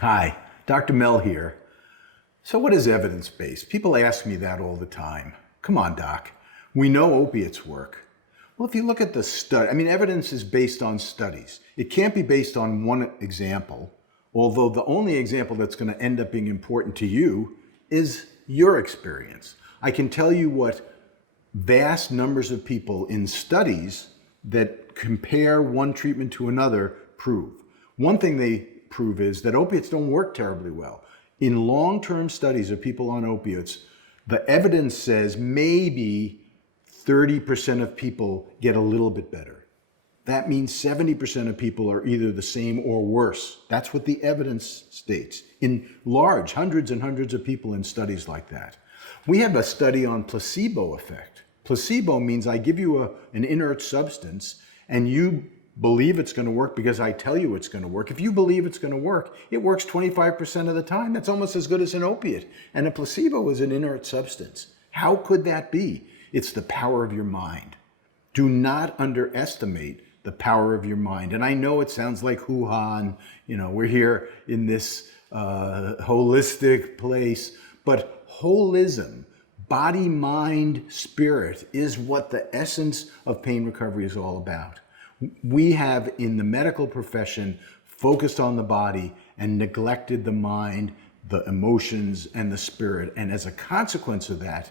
Hi, Dr. Mel here. So what is evidence-based? People ask me that all the time. Come on, doc. We know opiates work. Well, if you look at the study, evidence is based on studies. It can't be based on one example, although the only example that's going to end up being important to you is your experience. I can tell you what vast numbers of people in studies that compare one treatment to another prove. One thing they prove is that opiates don't work terribly well. In long-term studies of people on opiates, the evidence says maybe 30% of people get a little bit better. That means 70% of people are either the same or worse. That's what the evidence states in large, hundreds and hundreds of people in studies like that. We have a study on placebo effect. Placebo means I give you an inert substance and you believe it's going to work because I tell you it's going to work. If you believe it's going to work, it works 25% of the time. That's almost as good as an opiate. And a placebo is an inert substance. How could that be? It's the power of your mind. Do not underestimate the power of your mind. And I know it sounds like hoo-ha, and we're here in this holistic place, but holism, body, mind, spirit, is what the essence of pain recovery is all about. We have, in the medical profession, focused on the body and neglected the mind, the emotions, and the spirit. And as a consequence of that,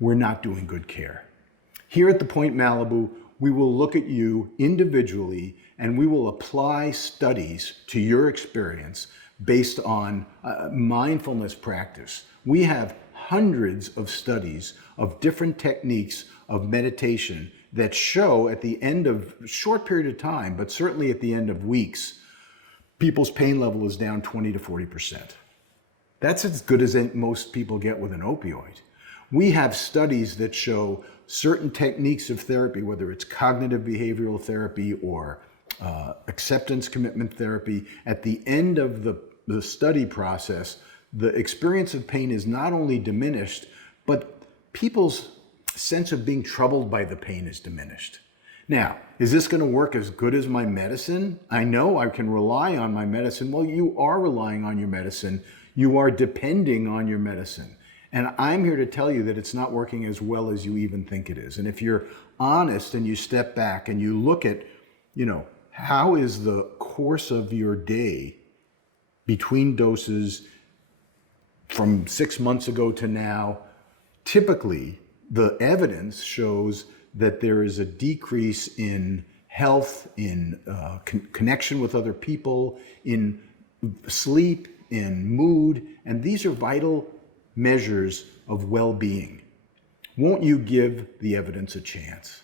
we're not doing good care. Here at the Pointe Malibu, we will look at you individually and we will apply studies to your experience based on mindfulness practice. We have hundreds of studies of different techniques of meditation that show at the end of a short period of time, but certainly at the end of weeks, people's pain level is down 20 to 40%. That's as good as most people get with an opioid. We have studies that show certain techniques of therapy, whether it's cognitive behavioral therapy or acceptance commitment therapy, at the end of the study process, the experience of pain is not only diminished, but people's sense of being troubled by the pain is diminished. Now, is this going to work as good as my medicine? I know I can rely on my medicine. Well, you are relying on your medicine. You are depending on your medicine. And I'm here to tell you that it's not working as well as you even think it is. And if you're honest and you step back and you look at, how is the course of your day between doses from 6 months ago to now, typically the evidence shows that there is a decrease in health, in connection with other people, in sleep, in mood, and these are vital measures of well-being. Won't you give the evidence a chance?